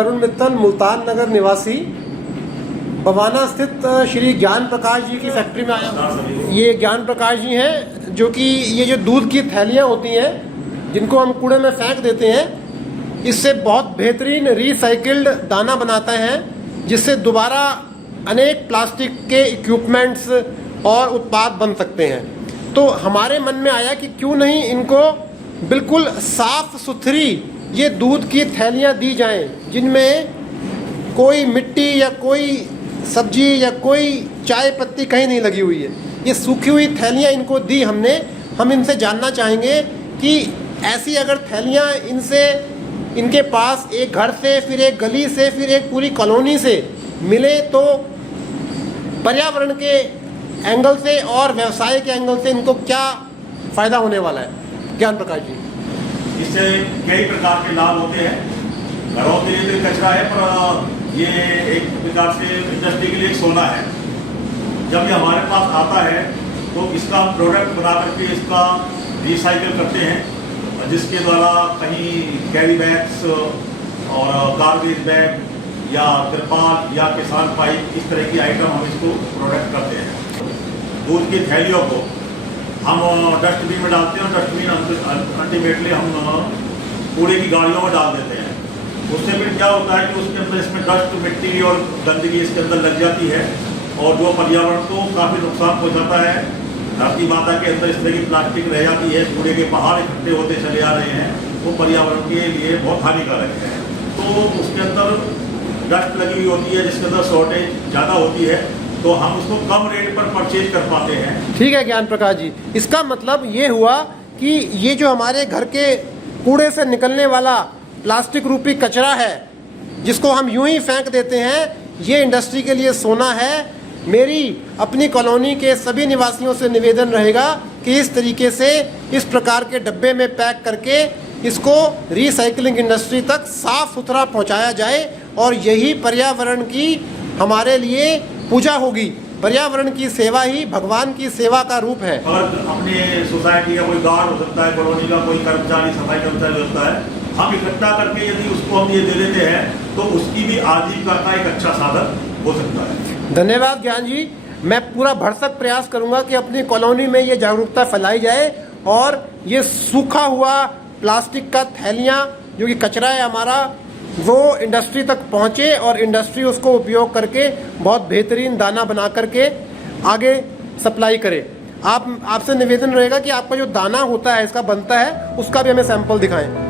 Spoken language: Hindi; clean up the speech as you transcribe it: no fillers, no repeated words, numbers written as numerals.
वरुण मित्तल, मुल्तान नगर निवासी, बवाना स्थित श्री ज्ञान प्रकाश जी की फैक्ट्री में आया हूँ। ये ज्ञान प्रकाश जी हैं जो कि ये जो दूध की थैलियाँ होती हैं जिनको हम कूड़े में फेंक देते हैं, इससे बहुत बेहतरीन रिसाइकिल्ड दाना बनाता है, जिससे दोबारा अनेक प्लास्टिक के इक्विपमेंट्स और उत्पाद बन सकते हैं। तो हमारे मन में आया कि क्यों नहीं इनको बिल्कुल साफ सुथरी ये दूध की थैलियाँ दी जाएं, जिनमें कोई मिट्टी या कोई सब्जी या कोई चाय पत्ती कहीं नहीं लगी हुई है। ये सूखी हुई थैलियाँ इनको दी हमने। हम इनसे जानना चाहेंगे कि ऐसी अगर थैलियाँ इनके पास एक घर से, फिर एक गली से, फिर एक पूरी कॉलोनी से मिले तो पर्यावरण के एंगल से और व्यवसाय के एंगल से इनको क्या फ़ायदा होने वाला है? ज्ञान प्रकाश जी। इससे कई प्रकार के लाभ होते हैं। घरों के लिए तो कचरा है, पर ये एक प्रकार से इंडस्ट्री के लिए एक सोना है। जब ये हमारे पास आता है तो इसका प्रोडक्ट बना करके इसका रिसाइकिल करते हैं, जिसके द्वारा कहीं कैरी बैग्स और गार्बेज बैग या तिरपाल या किसान पाइप, इस तरह की आइटम हम इसको प्रोडक्ट करते हैं। दूध की थैलियों को हम डस्टबिन में डालते हैं और डस्टबिन अल्टीमेटली हम कूड़े की गाड़ियों में डाल देते हैं। उससे फिर क्या होता है कि उसके अंदर इसमें डस्ट, मिट्टी और गंदगी इसके अंदर लग जाती है और जो पर्यावरण को काफ़ी नुकसान पहुंचाता है। धरती माता के अंदर इस तरह की प्लास्टिक रह जाती है, कूड़े के पहाड़ इकट्ठे होते चले आ रहे हैं, वो पर्यावरण के लिए बहुत हानिकारक है। तो उसके अंदर डस्ट लगी हुई होती है, जिसके अंदर शॉर्टेज ज़्यादा होती है, तो हम उसको कम रेट पर परचेज कर पाते हैं। ठीक है ज्ञान प्रकाश जी, इसका मतलब ये हुआ कि ये जो हमारे घर के कूड़े से निकलने वाला प्लास्टिक रूपी कचरा है, जिसको हम यूं ही फेंक देते हैं, ये इंडस्ट्री के लिए सोना है। मेरी अपनी कॉलोनी के सभी निवासियों से निवेदन रहेगा कि इस तरीके से इस प्रकार के डब्बे में पैक करके इसको रिसाइकलिंग इंडस्ट्री तक साफ सुथरा पहुंचाया जाए, और यही पर्यावरण की हमारे लिए पूजा होगी। पर्यावरण की सेवा ही भगवान की सेवा का रूप है। और अपने सोसाइटी का कोई गार्ड हो सकता है, कॉलोनी का कोई कर्मचारी, सफाई कर्मचारी होता है, हम इकट्ठा करके यदि उसको हम ये दे देते हैं तो उसकी भी आजीविका का एक अच्छा साधन हो सकता है। धन्यवाद ज्ञान जी। मैं पूरा भरसक प्रयास करूंगा कि अपनी कॉलोनी में ये जागरूकता फैलाई जाए और ये सूखा हुआ प्लास्टिक का थैलियाँ जो कि कचरा है हमारा, वो इंडस्ट्री तक पहुँचे और इंडस्ट्री उसको उपयोग करके बहुत बेहतरीन दाना बना करके आगे सप्लाई करे। आपसे निवेदन रहेगा कि आपका जो दाना होता है इसका बनता है, उसका भी हमें सैंपल दिखाएं।